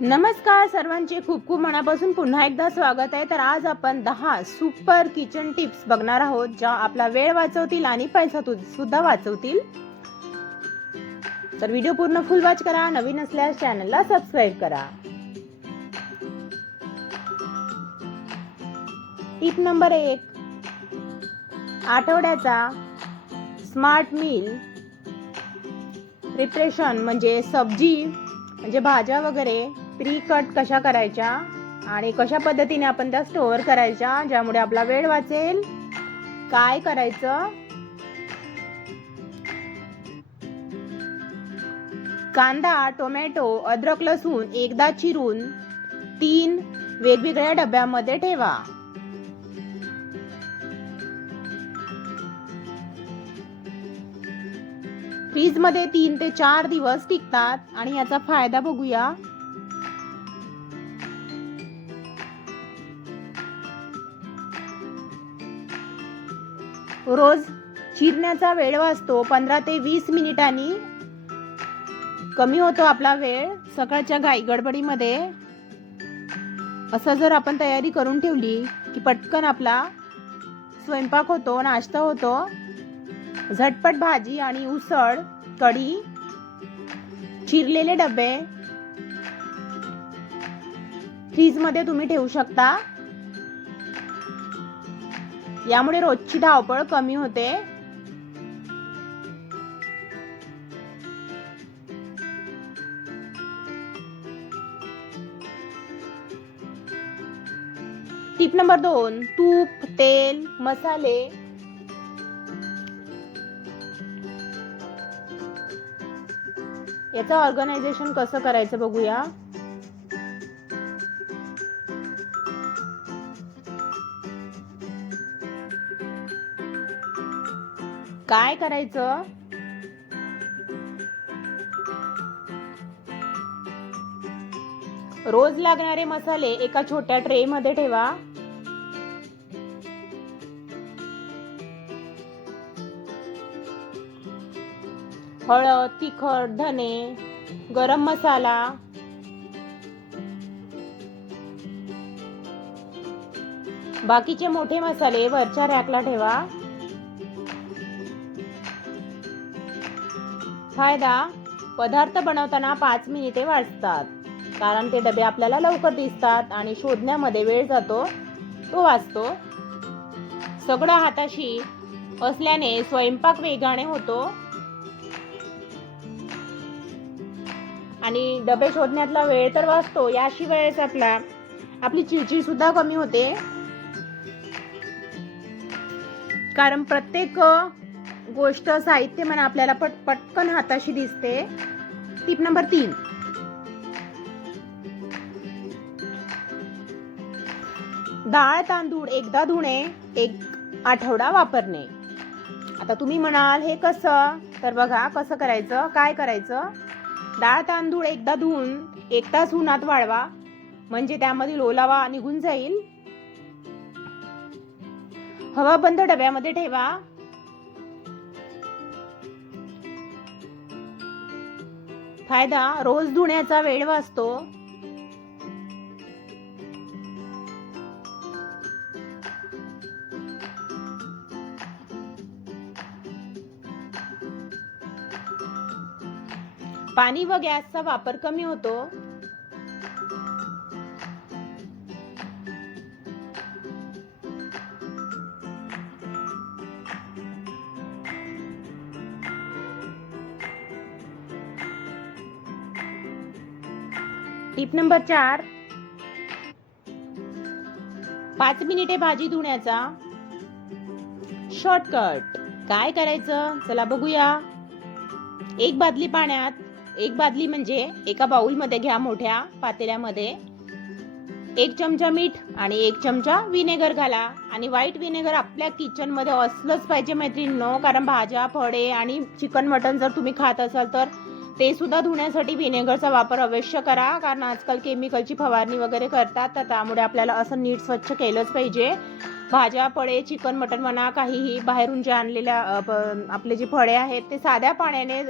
नमस्कार सर्वांचे खूप खूप मनापासून पुन्हा एकदा स्वागत आहे. तर आज आपण दहा सुपर किचन टिप्स बघणार आहोत ज्या आपला वेळ वाचवतील आणि पैसा तु- सुद्धा वाचवतील. तर व्हिडिओ पूर्ण फुल वॉच करा नवीन असल्यास चॅनलला सबस्क्राईब करा. टिप नंबर एक आठवड्याचा स्मार्ट मील प्रिपरेशन म्हणजे सब्जी म्हणजे भाज्या वगैरे प्री कट कशा करायच्या आणि कशा पद्धतीने आपण त्या स्टोअर करायच्या ज्यामुळे आपला वेळ वाचेल? काय करायचं? कांदा टोमॅटो अद्रक लसूण एकदा चिरून तीन वेगवेगळ्या डब्यामध्ये ठेवा. फ्रीजमध्ये तीन ते चार दिवस टिकतात आणि याचा फायदा बघूया. रोज चिरण्याचा वेळ वाचतो पंधरा ते वीस मिनिटांनी कमी होतो आपला वेळ सकाळच्या घाई गडबडीमध्ये. असं जर आपण तयारी करून ठेवली की पटकन आपला स्वयंपाक होतो नाश्ता होतो झटपट भाजी आणि उसळ कढी चिरलेले डबे फ्रीजमध्ये तुम्ही ठेवू शकता. यामुळे रोजची धावपळ कमी होते. टिप नंबर दोन तूप तेल मसाले. याचं ऑर्गनायझेशन कसं करायचं बघूया. काय करायचं? रोज लागणारे मसाले एका छोट्या ट्रे मध्ये ठेवा. हळद तिखट धने गरम मसाला. बाकीचे मोठे मसाले वरच्या रॅकला ठेवा. फायदा पदार्थ बनवताना पाच मिनिटे वाचतात. कारण ते डबे आपल्याला लवकर दिसतात आणि शोधण्यामध्ये वेळ जातो तो वाचतो. सगळं हाताशी असल्याने स्वयंपाक वेगाने होतो. आणि डबे शोधण्यातला वेळ तर वाचतो याशिवायच आपला आपली चिडचिड सुद्धा कमी होते. कारण प्रत्येक गोष्ट साहित्य म्हणा आपल्याला पट पटकन हाताशी दिसते. टीप नंबर तीन. डाळ तांदूळ एकदा धुणे एक आठवडा वापरणे. आता तुम्ही म्हणाल हे कसं? तर बघा कसं करायचं काय करायचं? डाळ तांदूळ एकदा धुवून एक तास उन्हात वाळवा. म्हणजे त्यामधील ओलावा निघून जाईल. हवा बंद डब्यामध्ये ठेवा. फायदा रोज धुण्याचा वेळ वाचतो. पाणी व गॅसचा वापर कमी होतो. टिप नंबर चार. पाच मिनिटे भाजी धुण्याचा शॉर्टकट काय करायचं? चला बघूया. एक बादली पाण्यात एक बादली म्हणजे एका बाऊलमध्ये घ्या मोठ्या पातेल्यामध्ये. एक चमचा मीठ आणि एक चमचा विनेगर घाला. आणि व्हाईट विनेगर आपल्या किचनमध्ये असलंच पाहिजे मैत्रिणींनो कारण भाज्या फळे आणि चिकन मटन जर तुम्ही खात असाल तर ते सुद्धा धुण्यासाठी व्हिनेगरचा वापर अवश्य करा कारण आजकाल केमिकलची फवारणी वगैरे करतात तर त्यामुळे आपल्याला असं नीट स्वच्छ केलंच पाहिजे. भाज्या फळे चिकन मटन म्हणा काहीही बाहेरून जे आणलेल्या प- आपले जे फळे आहेत ते साध्या पाण्याने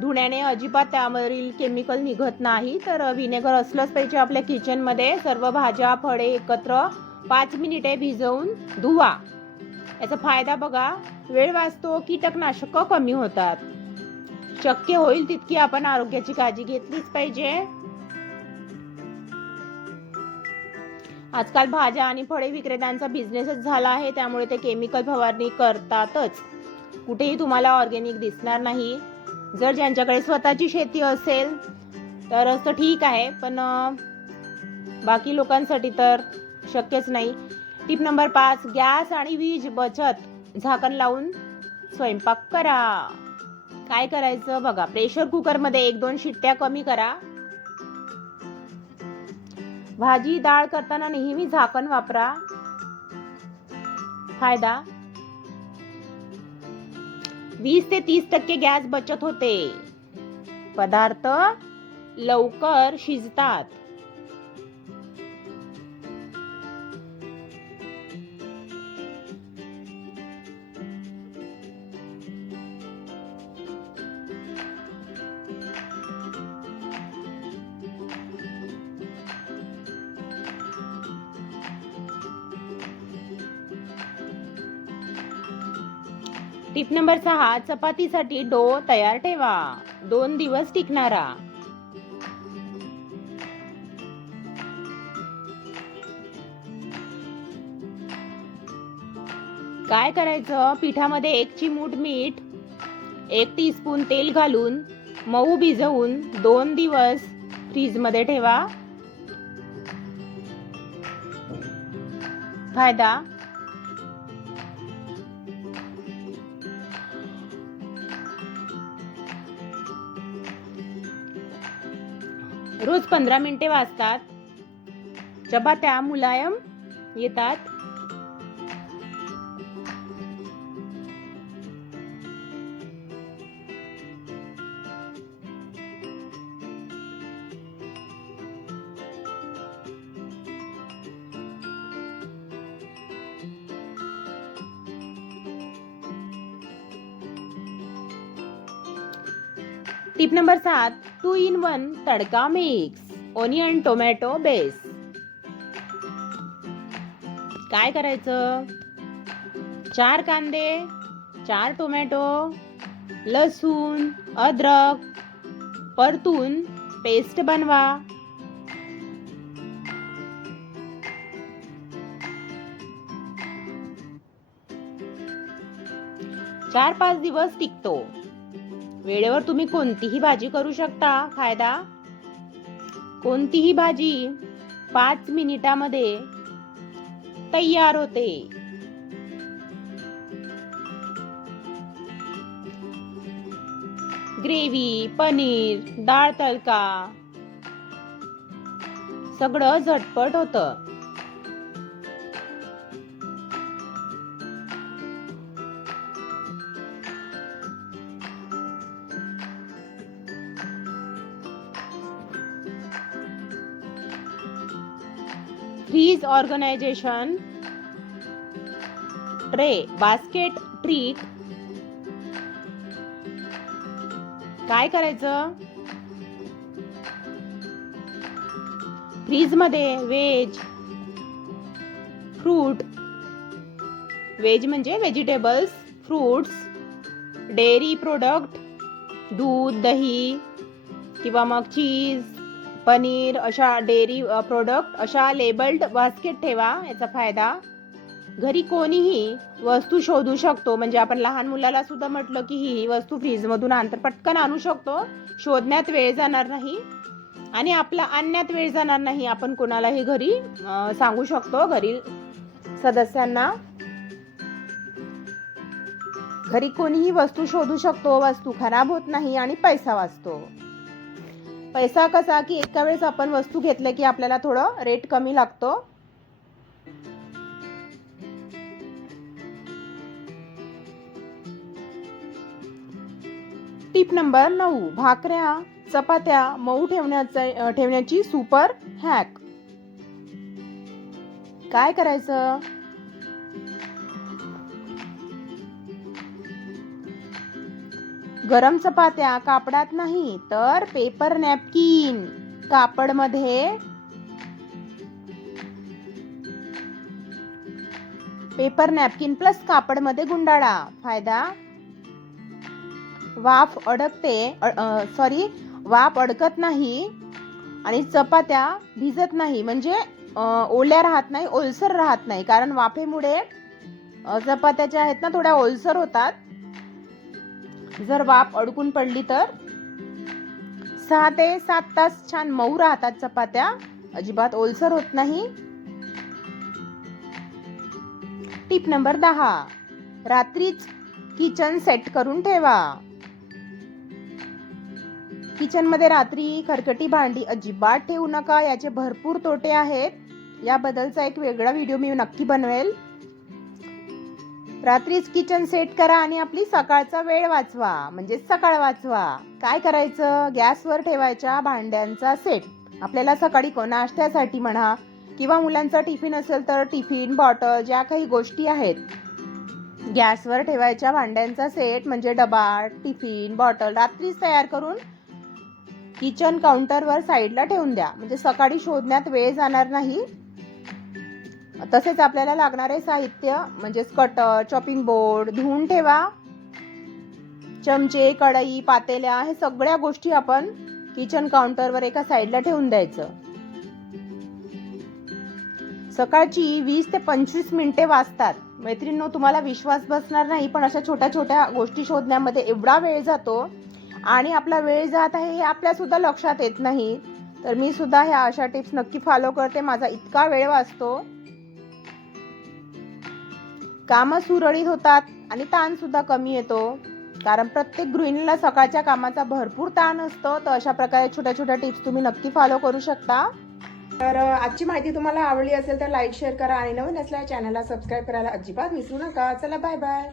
धुण्याने अजिबात त्यावरील केमिकल निघत नाही. तर विनेगर असलंच पाहिजे आपल्या किचनमध्ये सर्व भाज्या फळे एकत्र पाच मिनिटे भिजवून धुवा. याचा फायदा बघा वेळ वाचतो कीटकनाशकं कमी होतात. शक्य होईल तितकी आपण आरोग्याची काळजी घेतलीच पाहिजे. आजकाल भाज्या आणि फळे विक्रेत्यांचा बिझनेसच झाला आहे त्यामुळे ते केमिकल फवारणी करतातच. कुठेही तुम्हाला ऑर्गेनिक दिसणार नाही. जर ज्यांच्याकडे स्वतःची शेती असेल तर असं ठीक आहे पण बाकी लोकांसाठी तर शक्यच नाही. टिप नंबर पाच गॅस आणि वीज बचत. झाकण लावून स्वयंपाक करा. काय करायचं बघा प्रेशर कुकरमध्ये एक दोन शिट्ट्या कमी करा. भाजी डाळ करताना नेहमी झाकण वापरा. फायदा? वीस ते तीस टक्के गॅस बचत होते. पदार्थ लवकर शिजतात. टिप नंबर सहा चपातीसाठी डो तयार ठेवा. दोन दिवस टिकणारा. काय करायचं? पिठामध्ये एक चिमूट मीठ एक टीस्पून तेल घालून मऊ भिजवून दोन दिवस फ्रीजमध्ये ठेवा. फायदा? रोज पंधरा मिनिटे वाजतात. चपात्या मुलायम येतात. टिप नंबर सात. Two in one tadka mix onion tomato base. काय करायचं? चार कांदे चार टोमॅटो लसूण अद्रक परतून पेस्ट बनवा. चार पाच दिवस टिकतो. वेळेवर तुम्ही कोणतीही भाजी करू शकता. फायदा? कोणतीही भाजी पाच मिनिटामध्ये तयार होते. ग्रेव्ही पनीर डाळ तडका सगळं झटपट होतं. Fridge organisation tray basket treat काय करायचं? फ्रीजमध्ये वेज फ्रूट वेज म्हणजे व्हेजिटेबल्स फ्रूट्स डेअरी प्रोडक्ट दूध दही किंवा मग चीज पनीर अशा डेअरी प्रोडक्ट अशा लेबल्ड बास्केट ठेवा याचा फायदा. घरी कोणीही वस्तू शोधू शकतो. म्हणजे आपण लहान मुलाला सुद्धा म्हटलं की ही वस्तू फ्रीजमधून आणतर पटकन आणू शकतो. शोधण्यात वेळ जाणार नाही. आणि आपला आणण्यात वेळ जाणार नाही. आपण कोणालाही घरी सांगू शकतो घरी सदस्यांना. घरी कोणीही वस्तू शोधू शकतो. वस्तू खराब होत नाही आणि पैसा वाचतो. पैसा कसा की एका वेळेस आपण वस्तू घेतल्या की आपल्याला थोडं रेट कमी लागतो? टिप नंबर नऊ. भाकऱ्या चपात्या मऊ ठेवण्याचा ठेवण्याची सुपर हॅक काय करायचं? गरम चपात्या कापडात नाही तर पेपर नॅपकिन कापडमध्ये पेपर नॅपकिन प्लस कापडमध्ये गुंडाळा. फायदा? वाफ अडकते सॉरी वाफ अडकत नाही आणि चपात्या भिजत नाही. म्हणजे ओल्या राहत नाही ओलसर राहत नाही. कारण वाफेमुळे चपात्या ज्या आहेत ना थोड्या ओलसर होतात. जर वाफ अडकून पडली तर? सहा ते सात तास छान मऊ राहतात चपात्या. अजिबात ओलसर होत नाही. टिप नंबर दहा. रात्रीच किचन सेट करून ठेवा. किचनमध्ये रात्री खरकटी भांडी अजिबात ठेवू नका. याचे भरपूर तोटे आहेत. याबद्दलचा एक वेगळा व्हिडिओ मी नक्की बनवेल. रात्रीच किचन सेट करा आणि आपली सकाळचा वेळ वाचवा. म्हणजे सकाळ वाचवा. काय करायचं? गॅसवर ठेवायच्या भांड्यांचा सेट आपल्याला सकाळी को- म्हणा किंवा मुलांचा टिफिन असेल तर टिफिन बॉटल ज्या काही गोष्टी आहेत. गॅसवर ठेवायच्या भांड्यांचा सेट म्हणजे डबा टिफिन बॉटल रात्रीच तयार करून किचन काउंटरवर साईडला ठेवून द्या. म्हणजे सकाळी शोधण्यात वेळ जाणार नाही. तसेच आपल्याला लागणारे साहित्य म्हणजे कटर चॉपिंग बोर्ड धुवून ठेवा. चमचे कढई पातेल्या हे सगळ्या गोष्टी आपण किचन काउंटरवर एका साईडला ठेवून द्यायचं. सकाळची वीस ते पंचवीस मिनिटे वाचतात मैत्रिणींनो तुम्हाला विश्वास बसणार नाही पण अशा छोट्या छोट्या गोष्टी शोधण्यामध्ये एवढा वेळ जातो आणि आपला वेळ जात आहे हे आपल्यासुद्धा लक्षात येत नाही. तर मी सुद्धा ह्या अशा टिप्स नक्की फॉलो करते. माझा इतका वेळ वाचतो. कामं सुरळीत होतात आणि ताणसुद्धा कमी येतो. कारण प्रत्येक गृहिणीला सकाळच्या कामाचा भरपूर ताण असतो तर अशा प्रकारे छोट्या छोट्या टिप्स तुम्ही नक्की फॉलो करू शकता. तर आजची माहिती तुम्हाला आवडली असेल तर लाईक शेअर करा आणि नवीन असल्या चॅनलला सबस्क्राईब करायला अजिबात विसरू नका. चला बाय बाय